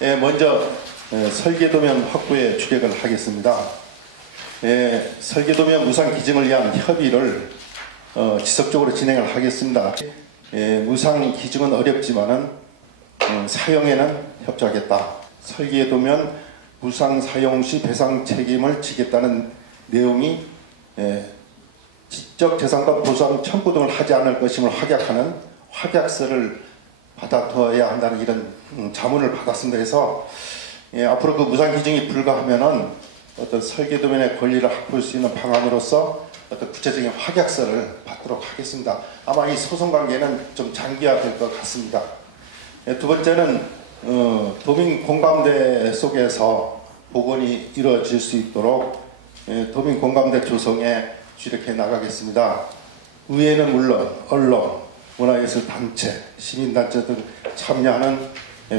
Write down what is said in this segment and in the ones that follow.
먼저 설계도면 확보에 주력을 하겠습니다. 설계도면 무상 기증을 위한 협의를 지속적으로 진행을 하겠습니다. 무상 기증은 어렵지만은 사용에는 협조하겠다. 설계도면 무상 사용 시 배상 책임을 지겠다는 내용이 지적재산권 보상 청구 등을 하지 않을 것임을 확약하는 확약서를 받아둬야 한다는 이런 자문을 받았습니다. 그래서 앞으로 그 무상 기증이 불가하면은 어떤 설계도면의 권리를 확보할 수 있는 방안으로서 어떤 구체적인 확약서를 받도록 하겠습니다. 아마 이 소송 관계는 좀 장기화될 것 같습니다. 두 번째는 도민 공감대 속에서 복원이 이루어질 수 있도록 도민 공감대 조성에 주력해 나가겠습니다. 의회는 물론 언론, 문화예술 단체, 시민단체 등 참여하는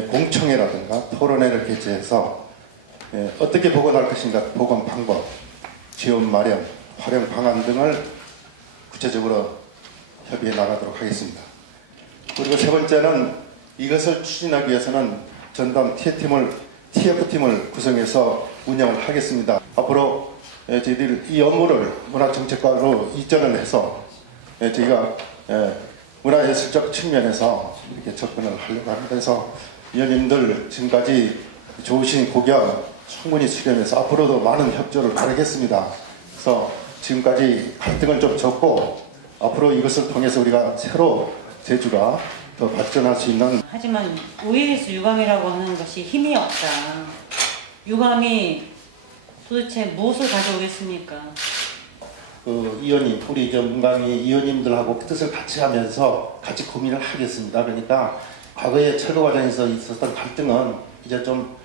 공청회라든가 토론회를 개최해서 어떻게 복원할 것인가, 복원 방법, 지원 마련, 활용 방안 등을 구체적으로 협의해 나가도록 하겠습니다. 그리고 세 번째는 이것을 추진하기 위해서는 전담 TF팀을 구성해서 운영을 하겠습니다. 앞으로 저희들이 이 업무를 문화정책과로 이전을 해서 저희가 문화예술적 측면에서 이렇게 접근을 하려고 합니다. 그래서 위원님들 지금까지 좋으신 고견 충분히 수렴해서 앞으로도 많은 협조를 바라겠습니다. 그래서 지금까지 갈등을 좀 적고 앞으로 이것을 통해서 우리가 새로 제주가 더 발전할 수 있는. 하지만 OES 유감이라고 하는 것이 힘이 없다. 유감이 도대체 무엇을 가져오겠습니까? 의원님, 우리 문광희 의원님들하고 뜻을 같이 하면서 같이 고민을 하겠습니다. 그러니까 과거의 철거 과정에서 있었던 갈등은 이제 좀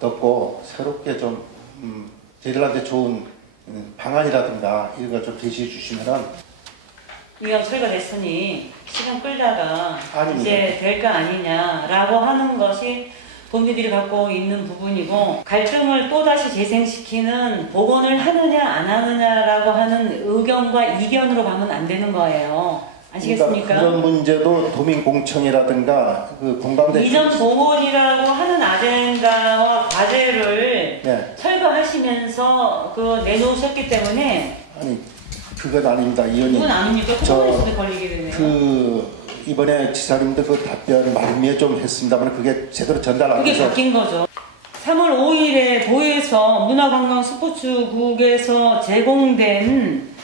덮고 새롭게 좀 저희들한테 좋은 방안이라든가 이런 걸 좀 제시해 주시면은. 위험 철거됐으니 시간 끌다가 아닙니다. 이제 될까 아니냐라고 하는 것이 도민들이 갖고 있는 부분이고, 갈등을 또다시 재생시키는 복원을 하느냐 안 하느냐라고 하는 의견과 이견으로 가면 안 되는 거예요. 아시겠습니까? 그러니까 그런 문제도 도민공청이라든가 그 공감대 이전 복원이라고 하는 아젠다와 과제를 철거하시면서 내놓으셨기 때문에. 아니 그건 아닙니다, 의원님. 그건 아닙니까? 소송에 걸리게 되네요. 이번에 지사님들 그 답변을 말미에 좀 했습니다만 그게 제대로 전달 안 돼서. 그게 바뀐 거죠. 3월 5일에 도에서 문화관광스포츠국에서 제공된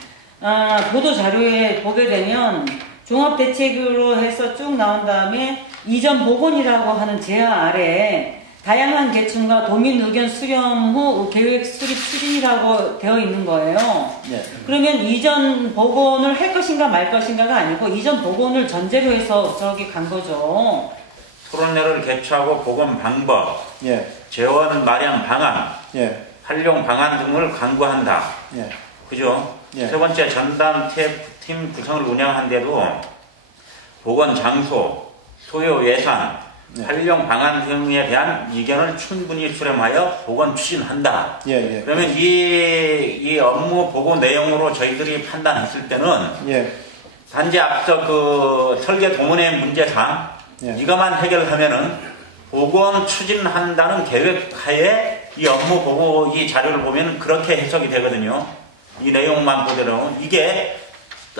보도 자료에 보게 되면 종합대책으로 해서 쭉 나온 다음에 이전 복원이라고 하는 제하 아래에 다양한 계층과 도민 의견 수렴 후 계획 수립 추진이라고 되어 있는 거예요. 네. 그러면 이전 복원을 할 것인가 말 것인가가 아니고 이전 복원을 전제로 해서 저기 간 거죠. 토론회를 개최하고 복원 방법, 재원 마련 방안, 활용 방안 등을 강구한다. 그죠? 세 번째, 전담 TF팀 구성을 운영한데도 복원 장소, 소요 예산, 활용 방안 등에 대한 의견을 충분히 수렴하여 복원 추진한다. 그러면 이 업무 보고 내용으로 저희들이 판단했을 때는 단지 앞서 그 설계 도문의 문제상 이것만 해결하면은 복원 추진한다는 계획하에 이 업무 보고 이 자료를 보면 그렇게 해석이 되거든요. 이 내용만 보더라도 이게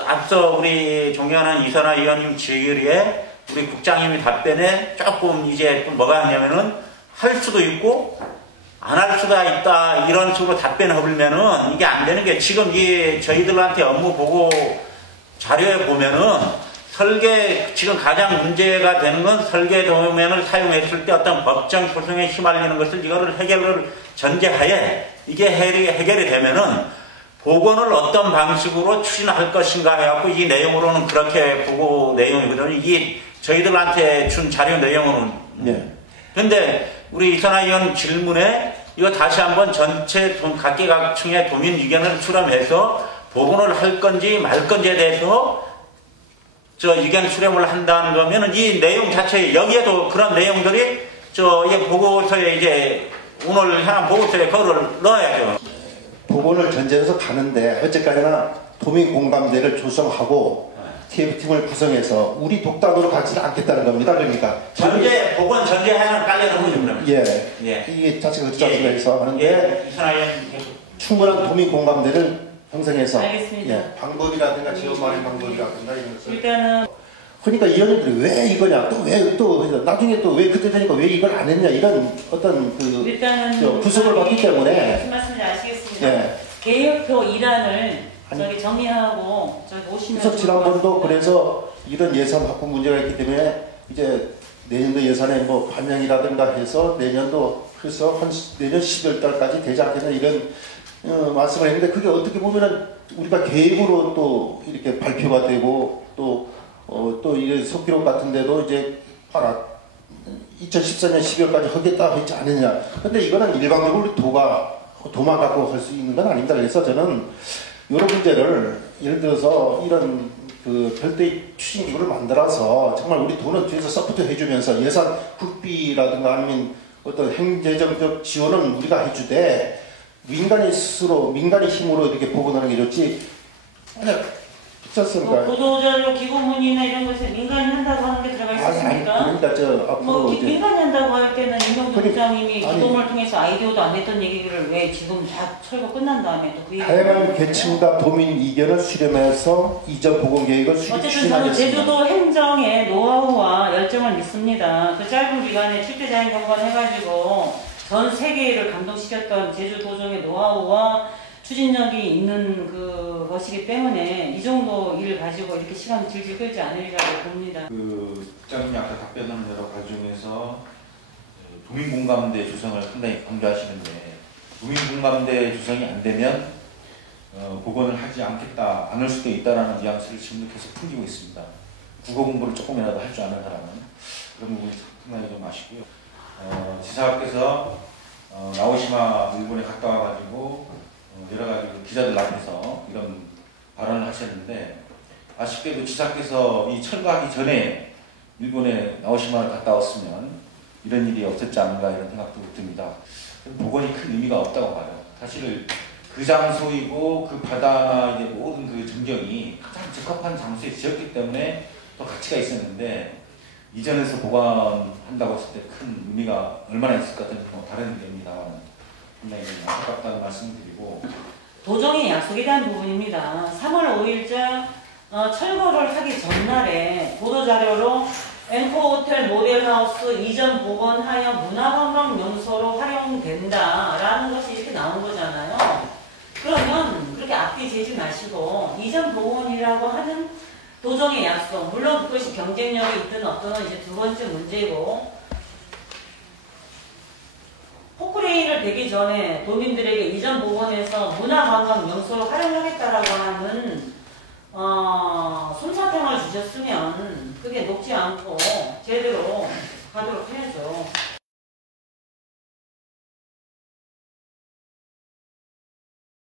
앞서 우리 존경하는 이선화 의원님 질의에 우리 국장님이 답변에 조금 이제 뭐가 하냐면은 할 수도 있고 안 할 수가 있다 이런 식으로 답변해버리면은 이게 안 되는 게, 지금 이 저희들한테 업무 보고 자료에 보면은 지금 가장 문제가 되는 건 설계 도면을 사용했을 때 어떤 법정 소송에 휘말리는 것을 이거를 해결을 전제하에 이게 해결이 되면은 복원을 어떤 방식으로 추진할 것인가 해갖고 이 내용으로는 그렇게 보고 내용이거든요. 이게 저희들한테 준 자료 내용은. 그런데 우리 이선화 의원 질문에 이거 다시 한번 전체 각계각층의 도민 의견을 수렴해서 복원을 할 건지 말 건지에 대해서 의견 수렴을 한다는 거면은 이 내용 자체에 여기에도 그런 내용들이 이 보고서에 이제 오늘 향한 보고서에 그거를 넣어야죠. 복원을 전제해서 가는데 어쨌거나 도민 공감대를 조성하고 TF팀을 구성해서 우리 독단으로 가지는 않겠다는 겁니다. 그러니까 보건 전제 하나는 깔려놓은 거죠, 그러면. 이게 자체가 그쪽에서 하는데 충분한 도민 공감대를 형성해서 방법이라든가 지원 마련 방법이라든가 이런 것을 일단은 그러니까 이 의원님들이 왜 이거냐 또 나중에 또 왜 그때 되니까 왜 이걸 안 했냐 이런 어떤 그 일단은 구속을 받기 때문에 무슨 말씀인지 아시겠습니다. 개혁표 일안을 저기 정리하고 저기 오시면 그래서 지난번도 그래서 이런 예산 확보 문제가 있기 때문에 이제 내년도 예산에 뭐 반영이라든가 해서 내년도 그래서 한 내년 12월 달까지 되지 않겠나 이런 말씀을 했는데 그게 어떻게 보면은 우리가 계획으로 또 이렇게 발표가 되고 또 이게 속기록 같은데도 이제 2014년 12월까지 하겠다 했지 않느냐. 근데 이거는 일방적으로 우리 도만 갖고 할 수 있는 건 아닙니다. 그래서 저는 이런 문제를 예를 들어서 이런 그 별도의 추진기구를 만들어서 정말 우리 돈을 뒤에서 서포트 해주면서 예산 국비라든가 아니면 어떤 행재정적 지원은 우리가 해주되 민간이 민간의 힘으로 이렇게 복원하는 게 좋지. 그렇지 않습니까? 보도자료 기고문이나 이런 것에 민간이 한다고 하는 게 들어가 있습니까? 그러니까 앞으로 민간이 한다고 할 때는 임명도 부장님이 기동을 통해서 아이디어도 안 했던 얘기를 왜 지금 다 철거 끝난 다음에 또 그 얘기를 다양한 계층과 도민 이견을 수렴해서 이전 보건 계획을 어쨌든 추진하겠습니다. 저는 제주도 행정의 노하우와 열정을 믿습니다. 그 짧은 기간에 출제자행정관 해가지고 전 세계를 감동시켰던 제주도정의 노하우와 추진력이 있는 것이기 때문에 이 정도 일을 가지고 이렇게 시간을 질질 끌지 않으리라고 봅니다. 국장님이 아까 답변하는 여러 과정에서 도민공감대 조성을 상당히 강조하시는데 도민공감대 조성이 안 되면 복원을 하지 않을 수도 있다는 뉘앙스를 지금 계속 풍기고 있습니다. 국어 공부를 조금이라도 할 줄 아는 사람은 그런 부분이 상당히 좀 아쉽고요. 지사께서 나오시마 일본에 갔다 와가지고 여러 가지 기자들 앞에서 이런 발언을 하셨는데 아쉽게도 지사께서 이 철거하기 전에 일본에 나오시마를 갔다 왔으면 이런 일이 없었지 않은가 이런 생각도 듭니다. 복원이 큰 의미가 없다고 봐요. 사실 그 장소이고 그 바다나 이제 모든 그 전경이 가장 적합한 장소에 지었기 때문에 또 가치가 있었는데 이전에서 보관한다고 했을 때 큰 의미가 얼마나 있을 것 같은 다른 의미입니다만 상당히 안타깝다는 말씀을 드리고 도정의 약속에 대한 부분입니다. 3월 5일자 철거를 하기 전날에 보도자료로 앵커호텔 모델하우스 이전 복원하여 문화관광 명소로 활용된다라는 것이 이렇게 나온 거잖아요. 그러면 그렇게 앞뒤 재지 마시고 이전 복원이라고 하는 도정의 약속, 물론 그것이 경쟁력이 있든 없든 이제 두 번째 문제고 포크레인을 대기 전에 도민들에게 이전 복원해서 문화관광 명소로 활용하겠다라고 하는 솜사탕을 주셨으면 그게 녹지 않고 제대로 가도록 해야죠.